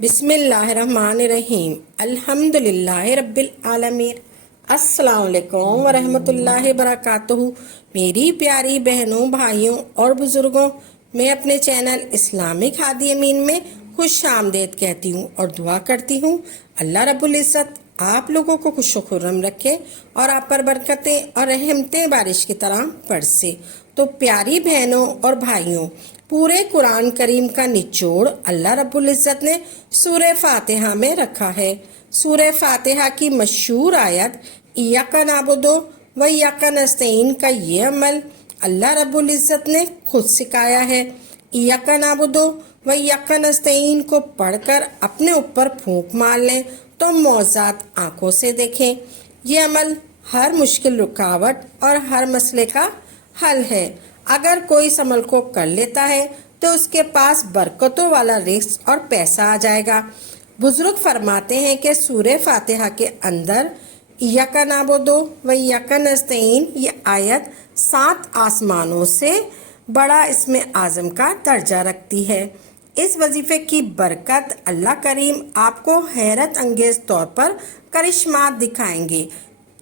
بسم اللہ الرحمن الرحیم الحمدللہ رب العالمین۔ السلام علیکم ورحمۃ اللہ وبرکاتہ۔ میری پیاری بہنوں، بھائیوں اور بزرگوں، میں اپنے چینل اسلامک ہادی امین میں خوش آمدید کہتی ہوں اور دعا کرتی ہوں اللہ رب العزت آپ لوگوں کو خوش و خرم رکھے اور آپ پر برکتیں اور رحمتیں بارش کی طرح برسے۔ تو پیاری بہنوں اور بھائیوں، پورے قرآن کریم کا نچوڑ اللہ رب العزت نے سورہ فاتحہ میں رکھا ہے۔ سورہ فاتحہ کی مشہور آیت ایاک نعبد و ایاک نستعین کا یہ عمل اللہ رب العزت نے خود سکھایا ہے۔ ایاک نعبد و ایاک نستعین کو پڑھ کر اپنے اوپر پھونک مار لیں تو معجزات آنکھوں سے دیکھیں۔ یہ عمل ہر مشکل رکاوٹ اور ہر مسئلے کا حل ہے۔ اگر کوئی اس عمل کو کر لیتا ہے تو اس کے پاس برکتوں والا رزق اور پیسہ آ جائے گا۔ بزرگ فرماتے ہیں کہ سورہ فاتحہ کے اندر ایاک نعبد و ایاک نستعین یہ آیت 7 آسمانوں سے بڑا اسم اعظم کا درجہ رکھتی ہے۔ اس وظیفے کی برکت اللہ کریم آپ کو حیرت انگیز طور پر کرشمات دکھائیں گے،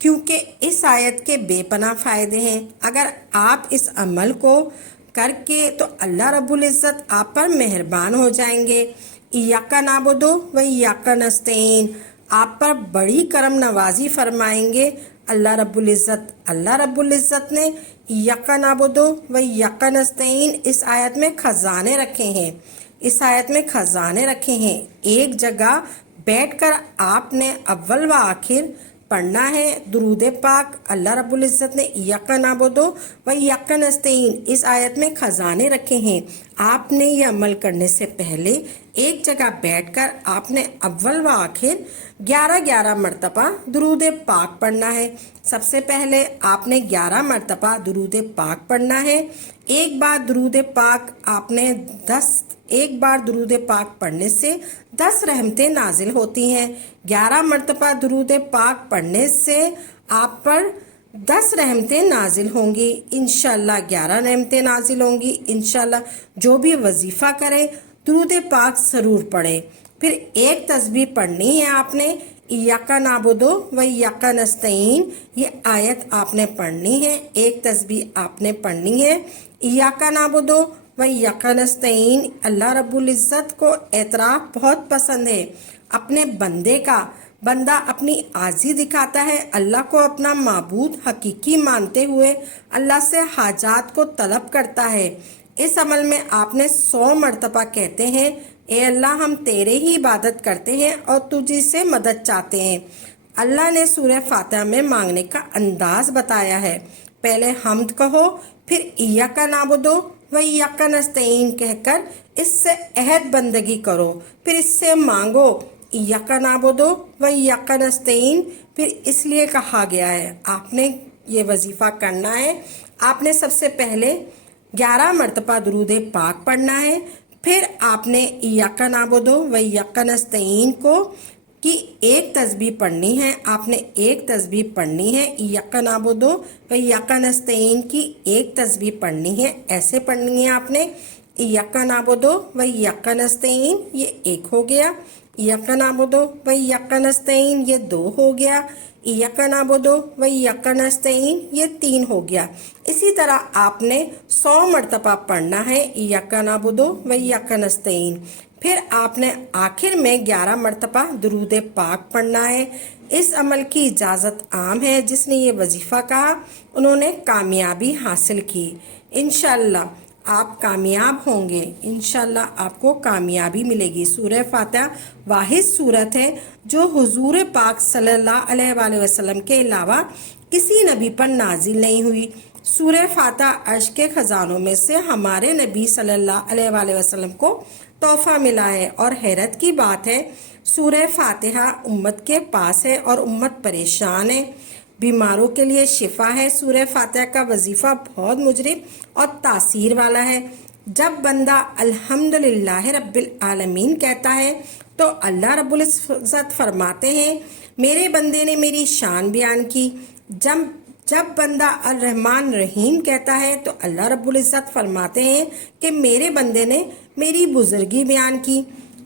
کیونکہ اس آیت کے بے پناہ فائدے ہیں۔ اگر آپ اس عمل کو کر کے تو اللہ رب العزت آپ پر مہربان ہو جائیں گے۔ ایاک نعبد و ایاک نستعین آپ پر بڑی کرم نوازی فرمائیں گے اللہ رب العزت۔ اللہ رب العزت نے ایاک نعبد و ایاک نستعین اس آیت میں خزانے رکھے ہیں۔ اس آیت میں خزانے رکھے ہیں۔ ایک جگہ بیٹھ کر آپ نے اول و آخر پڑھنا ہے درود پاک۔ اللہ رب العزت نے ایاک نعبد و ایاک نستعین اس آیت میں خزانے رکھے ہیں۔ آپ نے یہ عمل کرنے سے پہلے ایک جگہ بیٹھ کر آپ نے اول و آخر 11 مرتبہ درود پاک پڑھنا ہے۔ سب سے پہلے آپ نے 11 مرتبہ درود پاک پڑھنا ہے۔ ایک بار درود پاک پڑھنے سے 10 رحمتیں نازل ہوتی ہیں۔ 11 مرتبہ درود پاک پڑھنے سے آپ پر 10 رحمتیں نازل ہوں گی۔ انشاءاللہ 11 رحمتیں نازل ہوں گی۔ انشاءاللہ جو بھی وظیفہ کرے درود پاک ضرور پڑھے۔ پھر ایک تسبیح پڑھنی ہے آپ نے، ایاک نعبد و ایاک نستعین یہ آیت آپ نے پڑھنی ہے۔ ایک تسبیح آپ نے پڑھنی ہے ایاک نعبد و ایاک نستعین۔ اللہ رب العزت کو اعتراف بہت پسند ہے اپنے بندے کا۔ بندہ اپنی عاجزی دکھاتا ہے، اللہ کو اپنا معبود حقیقی مانتے ہوئے اللہ سے حاجات کو طلب کرتا ہے۔ اس عمل میں آپ نے 100 مرتبہ کہتے ہیں، اے اللہ ہم تیرے ہی عبادت کرتے ہیں اور تجھ سے مدد چاہتے ہیں۔ اللہ نے سورہ فاتحہ میں مانگنے کا انداز بتایا ہے۔ پہلے حمد کہو، پھر ایاک نعبد و ایاک نستعین کہہ کر اس سے عہد بندگی کرو، پھر اس سے مانگو ایاک نعبد و ایاک نستعین۔ پھر اس لیے کہا گیا ہے آپ نے یہ وظیفہ کرنا ہے۔ آپ نے سب سے پہلے 11 مرتبہ درود پاک پڑھنا ہے، پھر آپ نے ایاک نعبد و ایاک نستعین کی ایک تسبیح پڑھنی ہے۔ آپ نے ایک تسبیح پڑھنی ہے، ایاک نعبد و ایاک نستعین کی ایک تسبیح پڑھنی ہے۔ ایسے پڑھنی ہے آپ نے، ایاک نعبد و ایاک نستعین یہ 1 ہو گیا، ایاک نعبد و ایاک نستعین یہ 2 ہو گیا، ایاک نعبد و ایاک نستعین یہ 3 ہو گیا۔ اسی طرح آپ نے 100 مرتبہ پڑھنا ہے ایاک نعبد و ایاک نستعین۔ پھر آپ نے آخر میں 11 مرتبہ درود پاک پڑھنا ہے۔ اس عمل کی اجازت عام ہے، جس نے یہ وظیفہ کہا انہوں نے کامیابی حاصل کی۔ انشاءاللہ آپ کامیاب ہوں گے، انشاءاللہ آپ کو کامیابی ملے گی۔ سورہ فاتحہ واحد سورت ہے جو حضور پاک صلی اللہ علیہ وآلہ وسلم کے علاوہ کسی نبی پر نازل نہیں ہوئی۔ سورہ فاتحہ عرش کے خزانوں میں سے ہمارے نبی صلی اللہ علیہ وآلہ وسلم کو تحفہ ملا ہے، اور حیرت کی بات ہے سورہ فاتحہ امت کے پاس ہے اور امت پریشان ہے۔ بیماروں کے لیے شفا ہے۔ سورہ فاتحہ کا وظیفہ بہت مجرب اور تاثیر والا ہے۔ جب بندہ الحمدللہ رب العالمین کہتا ہے تو اللہ رب العزت فرماتے ہیں میرے بندے نے میری شان بیان کی۔ جب بندہ الرحمن الرحیم کہتا ہے تو اللہ رب العزت فرماتے ہیں کہ میرے بندے نے میری بزرگی بیان کی۔